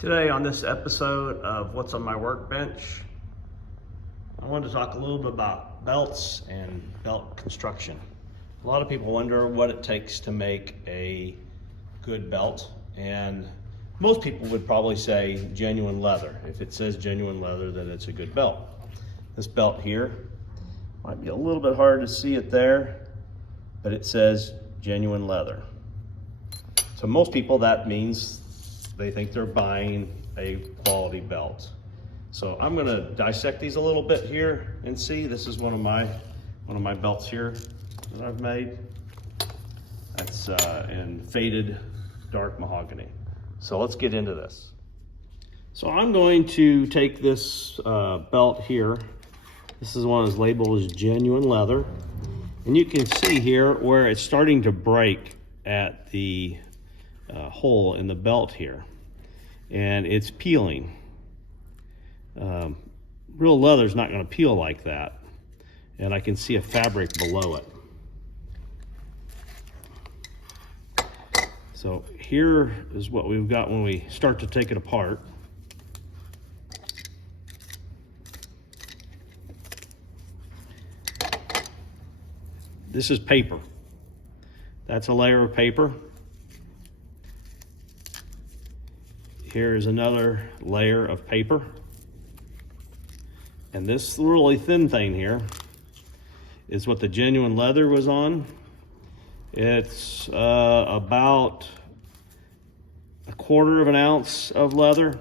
Today on this episode of What's on My Workbench, I wanted to talk a little bit about belts and belt construction. A lot of people wonder what it takes to make a good belt, and most people would probably say genuine leather. If it says genuine leather, then it's a good belt. This belt here might be a little bit hard to see it there, but it says genuine leather. So most people, that means they think they're buying a quality belt. So I'm gonna dissect these a little bit here and see. This is one of my belts here that I've made. That's in faded dark mahogany. So let's get into this. So I'm going to take this belt here. This is one that's labeled as genuine leather. And you can see here where it's starting to break at the hole in the belt here. And it's peeling. Real leather is not going to peel like that. And I can see a fabric below it. So here is what we've got when we start to take it apart. This is paper. That's a layer of paper. Here is another layer of paper. And this really thin thing here is what the genuine leather was on. It's about 1/4 of an ounce of leather.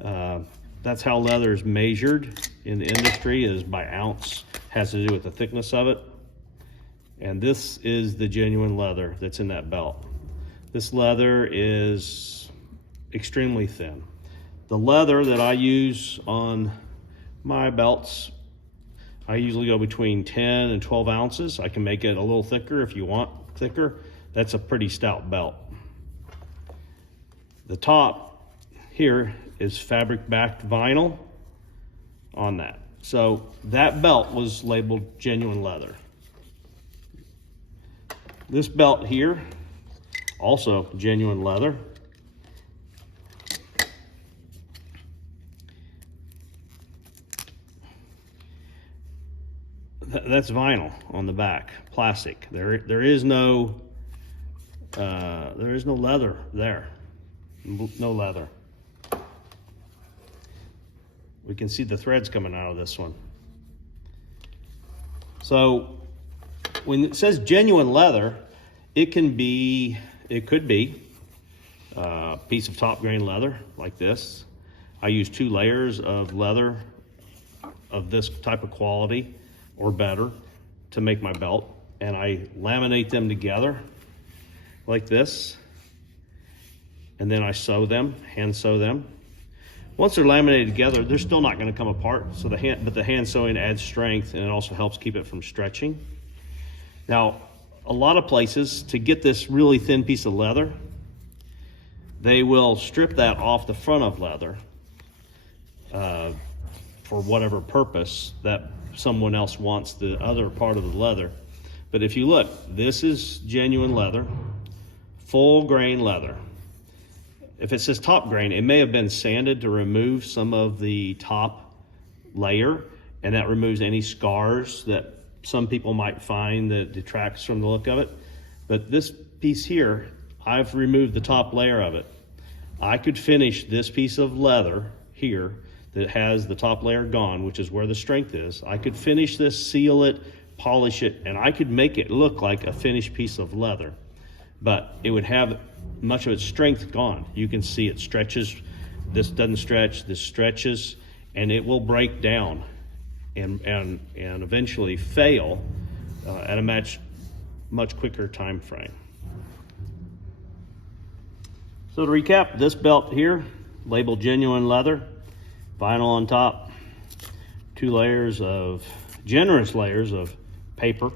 That's how leather is measured in the industry, is by ounce. Has to do with the thickness of it. And this is the genuine leather that's in that belt. This leather is extremely thin. The leather that I use on my belts, I usually go between 10 and 12 ounces. I can make it a little thicker if you want thicker. That's a pretty stout belt. The top here is fabric backed vinyl on that. So that belt was labeled genuine leather. This belt here, also genuine leather. That's vinyl on the back, plastic. There is no leather there. No leather. We can see the threads coming out of this one. So when it says genuine leather, it could be a piece of top grain leather like this. I use 2 layers of leather of this type of quality or better to make my belt, and I laminate them together like this, and then I sew them, hand sew them. Once they're laminated together, they're still not going to come apart, so the hand sewing adds strength, and it also helps keep it from stretching. Now, a lot of places, to get this really thin piece of leather, they will strip that off the front of leather for whatever purpose that someone else wants the other part of the leather. But if you look, this is genuine leather, full grain leather. If it says top grain, it may have been sanded to remove some of the top layer, and that removes any scars that some people might find that detracts from the look of it. But this piece here, I've removed the top layer of it. I could finish this piece of leather here that has the top layer gone, which is where the strength is. I could finish this, seal it, polish it, and I could make it look like a finished piece of leather, but it would have much of its strength gone. You can see it stretches. This doesn't stretch, this stretches, and it will break down and eventually fail at a much quicker time frame. So to recap, this belt here, labeled genuine leather, vinyl on top, 2 layers of, generous layers of paper,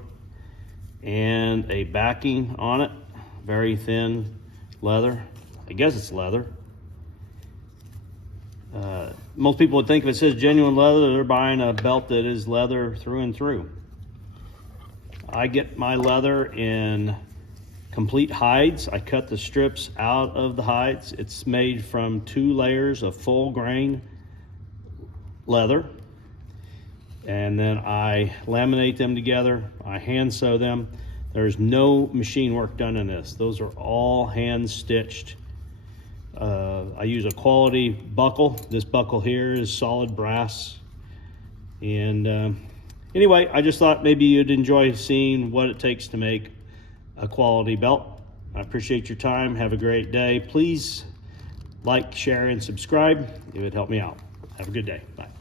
and a backing on it, very thin leather. I guess it's leather. Most people would think if it says genuine leather, they're buying a belt that is leather through and through. I get my leather in complete hides. I cut the strips out of the hides. It's made from 2 layers of full grain leather, and then I laminate them together. I hand sew them. There's no machine work done in this. Those are all hand stitched. I use a quality buckle. This buckle here is solid brass. And anyway, I just thought maybe you'd enjoy seeing what it takes to make a quality belt. I appreciate your time. Have a great day. Please like, share, and subscribe. It would help me out. Have a good day. Bye.